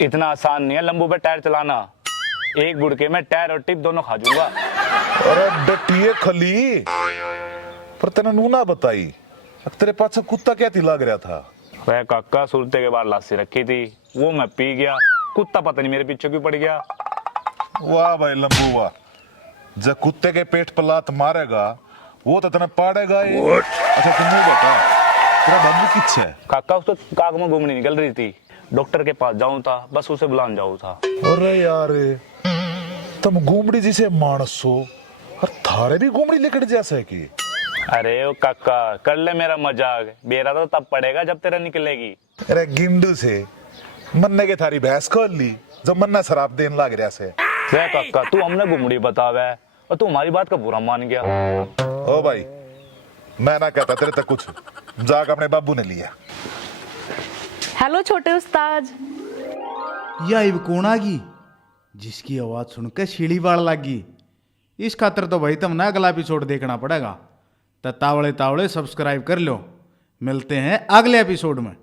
इतना आसान नहीं है लंबू पे टायर चलाना। एक गुड़के में टायर और टिप दोनों खा जाऊंगा। अरे डटिए खली, पर तेने नूना बताई। तेरे पास कुत्ता क्या लग रहा था? वह काका सुलते के बाद लाशी रखी थी, वो मैं पी गया। कुत्ता पता नहीं मेरे पीछे क्यों पड़ गया। वाह भाई लंबू वाह, जब कुत्ते के पेट पर लात मारेगा वो तो तेने पाड़ेगा ही। अच्छा तुम बता, तेरा बाबू किच्छे है? काका उसको काग में घूमने निकल रही थी, डॉक्टर के पास जाऊं था, बस उसे बुलाने जाऊं था। अरे यार तुम घूमड़ी जिसे मानस हो, और थारे भी घूमड़ी लेकर जैसे की। अरे ओ काका कर ले मेरा मजाक, मेरा तो तब पड़ेगा जब तेरा निकलेगी। अरे गिंडू से मन्ने के थारी भैंस खोल ली जब मन्ना शराब देने लग रहा से। वह काका तू हमने घुमड़ी बतावे और तू हमारी बात का बुरा मान गया। ओ भाई मैं ना कहता तेरे तक कुछ, जाग अपने बाबू ने लिया। हेलो छोटे उस्ताद। यह इब कौन आ गई जिसकी आवाज सुनकर सीढ़ी बाढ़ लगी। इस खातर तो भाई तुम ना अगला एपिसोड देखना पड़ेगा। तो तावड़े तावड़े सब्सक्राइब कर लो। मिलते हैं अगले एपिसोड में।